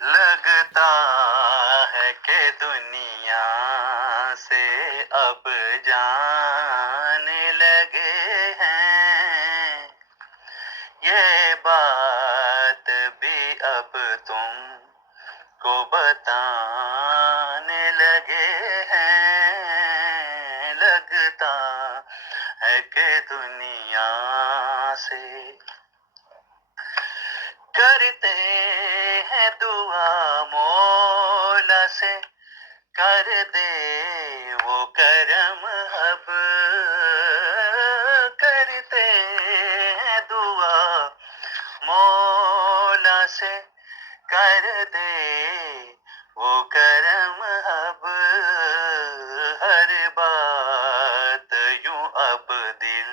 लगता है कि दुनिया से अब जाने लगे हैं। ये बात भी अब तुमको बताने लगे हैं। लगता है कि दुनिया से करते हैं दुआ मौला से, कर दे वो करम अब। करते हैं दुआ मौला से, कर दे वो करम अब। हर बात यूं अब दिल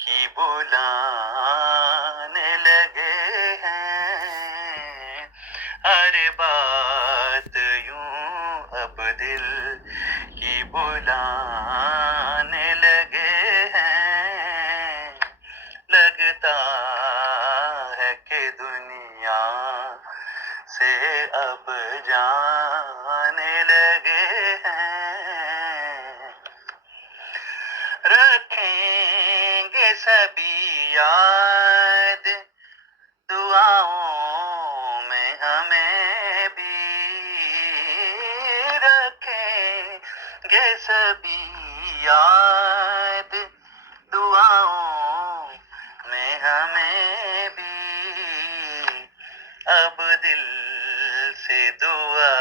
की बुलाने लगे हैं। हर बात यूं अब दिल की बुलाने लगे हैं। लगता है कि दुनिया से अब जाने लगे हैं। रखेंगे सभी याद दुआओं में हमें भी। रखेंगे सभी याद दुआओं में हमें भी। अब दिल से दुआ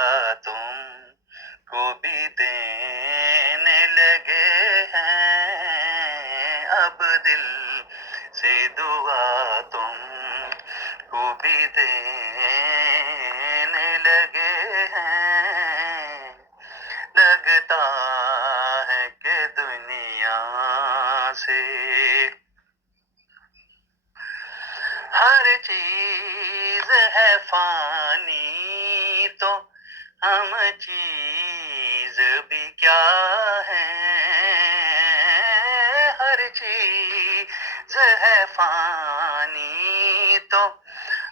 तुमको भी देने लगे हैं। अब दिल से दुआ तुमको भी देने लगे हैं। लगता है कि दुनिया से हर चीज है फानी, तो हम चीज भी क्या है। हर चीज है फानी, तो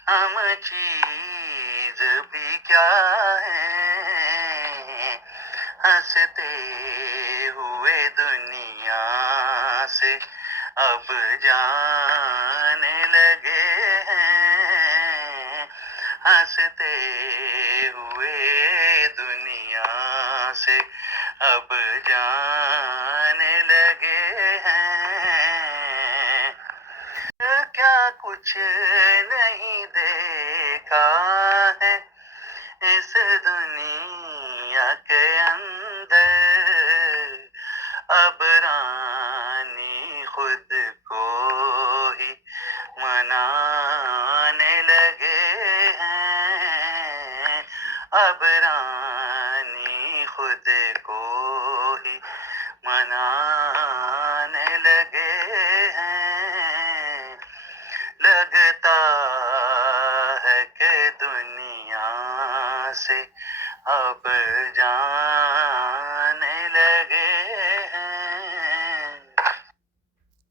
हम चीज भी क्या है। हंसते हुए दुनिया से अब जाने लगे हैं। हंसते हुए दुनिया से अब जाने लगे हैं। क्या कुछ नहीं देखा है इस दुनिया के अंदर। अब रानी खुद को ही मनाने लगे हैं। अब रानी खुद को ही मनाने लगे हैं। लगता है कि दुनिया से अब जान